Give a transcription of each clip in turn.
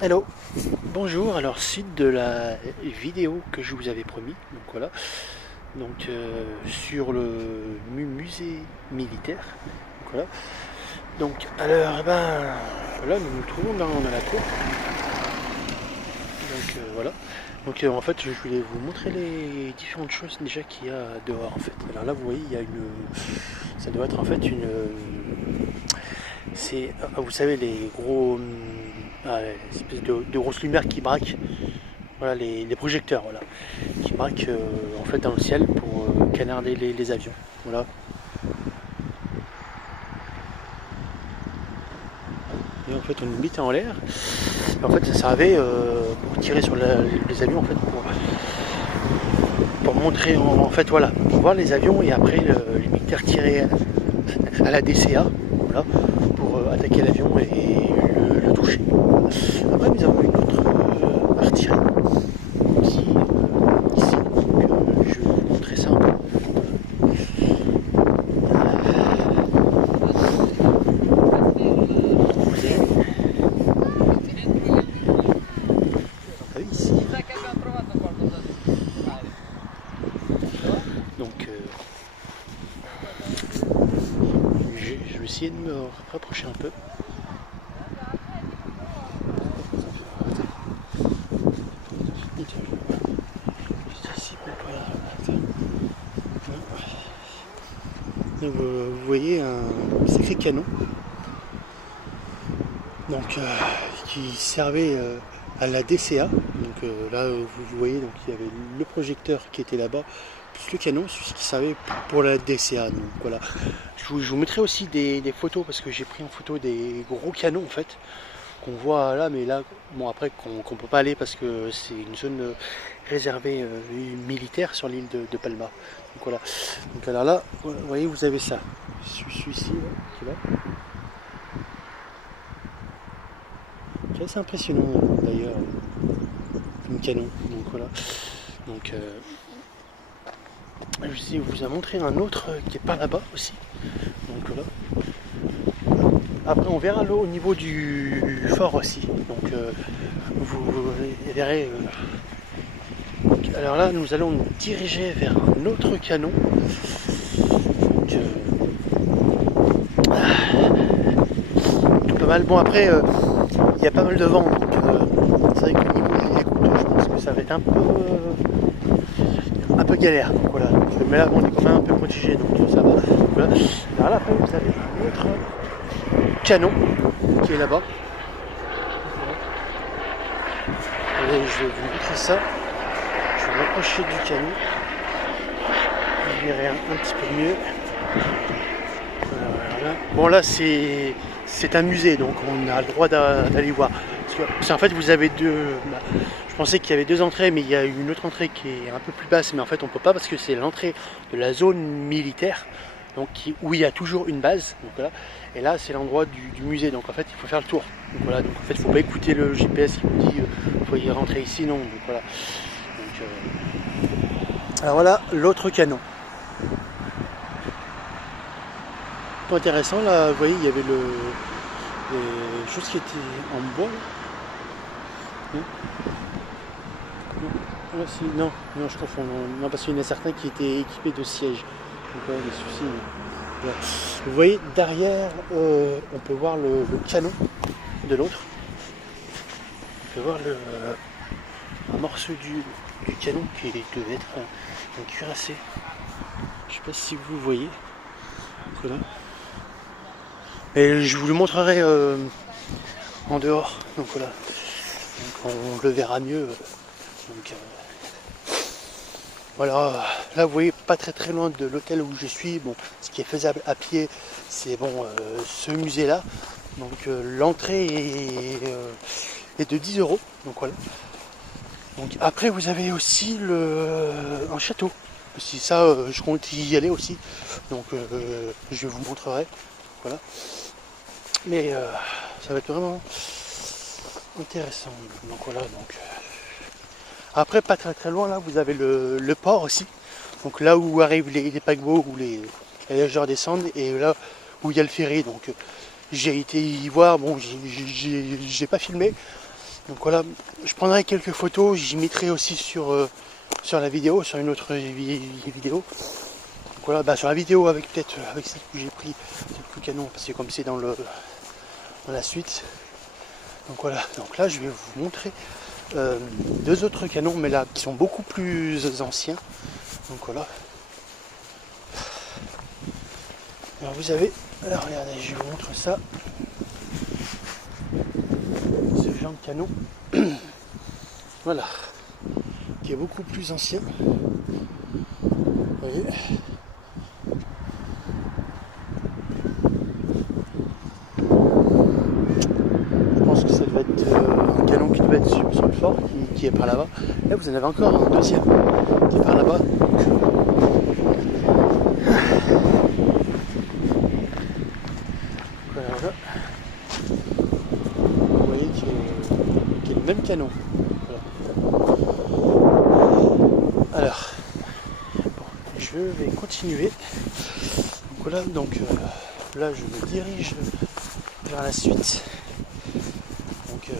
Hello, bonjour, alors suite de la vidéo que je vous avais promis, donc voilà, sur le musée militaire, donc voilà, alors voilà, nous nous trouvons dans la cour, voilà, en fait je voulais vous montrer les différentes choses déjà qu'il y a dehors en fait. Alors là vous voyez il y a ça doit être en fait vous savez les espèces de grosses lumières qui braquent. Voilà les projecteurs voilà, qui braquent en fait dans le ciel pour canarder les avions. Voilà. Et en fait on les mettait en l'air. En fait ça servait pour tirer sur les avions en fait pour montrer en fait voilà pour voir les avions et après les militaires tiraient à la DCA voilà, pour attaquer l'avion et le toucher. Après nous avons une autre artillerie qui ici, je vais vous montrer ça un peu. Ah oui, ici. Donc je vais essayer de me rapprocher un peu. Vous voyez un sacré canon qui servait à la DCA. Là vous voyez donc il y avait le projecteur qui était là-bas plus le canon celui qui servait pour la DCA. Donc voilà. Je vous mettrai aussi des photos parce que j'ai pris en photo des gros canons en fait qu'on voit là, mais là bon après qu'on peut pas aller parce que c'est une zone réservée militaire sur l'île de Palma. Donc voilà. Donc alors là, vous voyez, vous avez ça. Celui-ci là, qui est là. C'est assez impressionnant d'ailleurs, comme canon. Donc voilà. Donc je vous ai montré un autre qui est par là-bas aussi. Donc voilà. Après on verra là au niveau du fort aussi. Donc vous verrez. Alors là nous allons nous diriger vers un autre canon. Donc, pas mal. Bon après il y a pas mal de vent donc c'est vrai que au niveau des écoutes je pense que ça va être un peu galère. Donc voilà. Mais là on est quand même un peu protégé donc ça va. Voilà. Alors là après vous avez un autre canon qui est là-bas. Et je vais vous montrer ça. Je vais m'approcher du canon. Vous verrez un petit peu mieux. Voilà. Bon là c'est un musée donc on a le droit d'aller voir. Parce qu'en fait vous avez je pensais qu'il y avait deux entrées mais il y a une autre entrée qui est un peu plus basse mais en fait on peut pas parce que c'est l'entrée de la zone militaire donc où il y a toujours une base. Donc voilà. Et là c'est l'endroit du musée donc en fait il faut faire le tour. Donc voilà, donc en fait il faut pas écouter le GPS qui vous dit faut y rentrer ici, non. Donc voilà. Alors voilà l'autre canon. Pas intéressant là, vous voyez il y avait les choses qui étaient en bois là. Non, non, je confonds. Non, parce qu'il y en a certains qui étaient équipés de sièges. Donc voilà, des soucis. Voilà. Vous voyez derrière, on peut voir le canon de l'autre. On peut voir un morceau du canon qui devait être un cuirassé. Je sais pas si vous voyez. Voilà. Et je vous le montrerai en dehors. Donc voilà. Donc on le verra mieux. Donc, voilà, là vous voyez pas très loin de l'hôtel où je suis, bon, ce qui est faisable à pied, c'est bon ce musée là. Donc l'entrée est de 10 euros. Donc voilà. Donc après vous avez aussi un château. Si ça je compte y aller aussi. Donc je vous montrerai. Voilà. Mais ça va être vraiment intéressant. Donc voilà, donc. Après, pas très loin, là, vous avez le port aussi. Donc là où arrivent les paquebots, où les nageurs descendent, et là où il y a le ferry. Donc j'ai été y voir, bon, j'ai pas filmé, Donc voilà, je prendrai quelques photos, j'y mettrai aussi sur la vidéo, sur une autre vidéo. Donc voilà, sur la vidéo avec peut-être avec celle que j'ai pris, le canon, parce que comme c'est dans la suite. Donc voilà, donc là je vais vous montrer deux autres canons, mais là qui sont beaucoup plus anciens. Donc voilà. Alors vous avez, alors regardez, je vous montre ça. Ce genre de canon, voilà, qui est beaucoup plus ancien. Vous voyez. Je pense que ça doit être un canon qui doit être sur le fort, qui est par là-bas. Là vous en avez encore un deuxième qui est par là-bas. Voilà. Vous voyez qu'il y a le même canon. Voilà. Alors, bon, je vais continuer. Donc voilà, donc là je me dirige vers la suite. Donc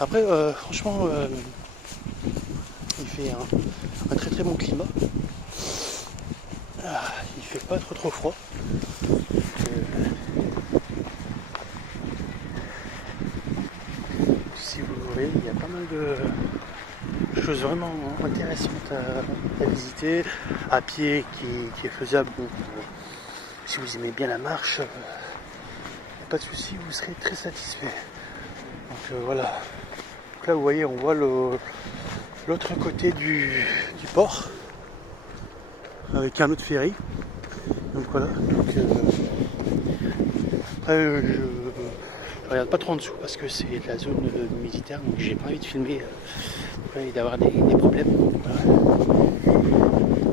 après, franchement, il fait un très très bon climat. Il fait pas trop froid. Si vous voulez, il y a pas mal de choses vraiment intéressantes à visiter, à pied qui est faisable. Donc, si vous aimez bien la marche, pas de souci, vous serez très satisfait. Donc voilà. Donc là vous voyez, on voit l'autre côté du port avec un autre ferry. Donc voilà. Donc, après je regarde pas trop en dessous parce que c'est de la zone militaire, donc j'ai pas envie de filmer et d'avoir des problèmes. Voilà.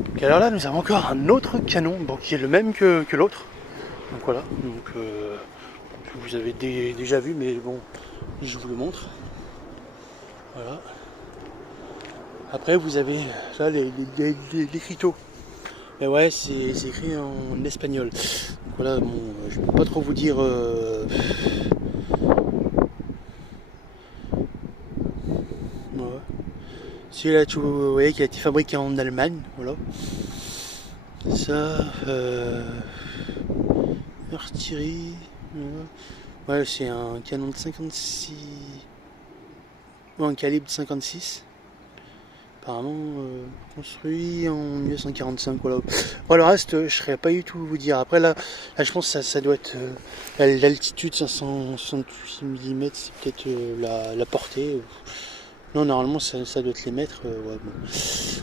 Donc alors là nous avons encore un autre canon, bon, qui est le même que l'autre. Donc voilà. Donc vous avez déjà vu, mais bon, je vous le montre. Voilà. Après vous avez là l'écriteau. Mais ouais, c'est écrit en espagnol. Donc voilà, bon, je peux pas trop vous dire. Ouais. Celui-là, vous voyez qu'il a été fabriqué en Allemagne. Voilà. Ça, artillerie. Ouais, c'est un canon de 56. Ouais, un calibre de 56. Apparemment construit en 1945. Voilà. Bon, le reste, je serais pas du tout vous dire. Après là je pense que ça doit être l'altitude 568 mm, c'est peut-être la portée. Non, normalement ça doit être les mètres. Ouais, bon.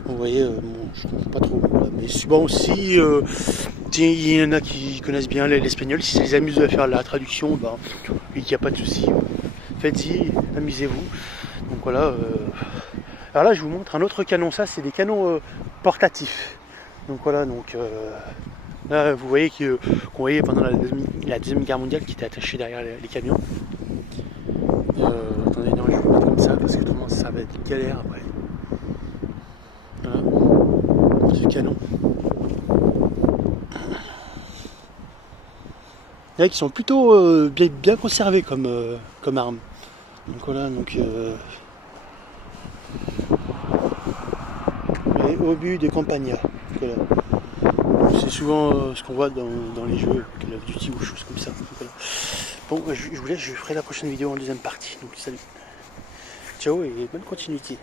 Vous voyez, bon, je comprends pas trop. Voilà. Mais bon, si il y en a qui connaissent bien l'espagnol, si ça les amuse de faire la traduction, ben, il n'y a pas de souci. Faites-y, amusez-vous. Donc voilà. Alors là je vous montre un autre canon, ça c'est des canons portatifs. Donc voilà, donc là vous voyez qu'on voyait pendant la Deuxième Guerre mondiale qui était attaché derrière les camions. Attendez, non, je vais vous mettre comme ça parce que autrement ça va être galère après. Voilà, c'est le canon. Il y en a qui sont plutôt bien conservés comme armes. Donc voilà, donc obus de Campania. Voilà. C'est souvent ce qu'on voit dans les jeux, Call of Duty ou choses comme ça. Voilà. Bon, je vous laisse, je ferai la prochaine vidéo en deuxième partie. Donc salut. Ciao et bonne continuité.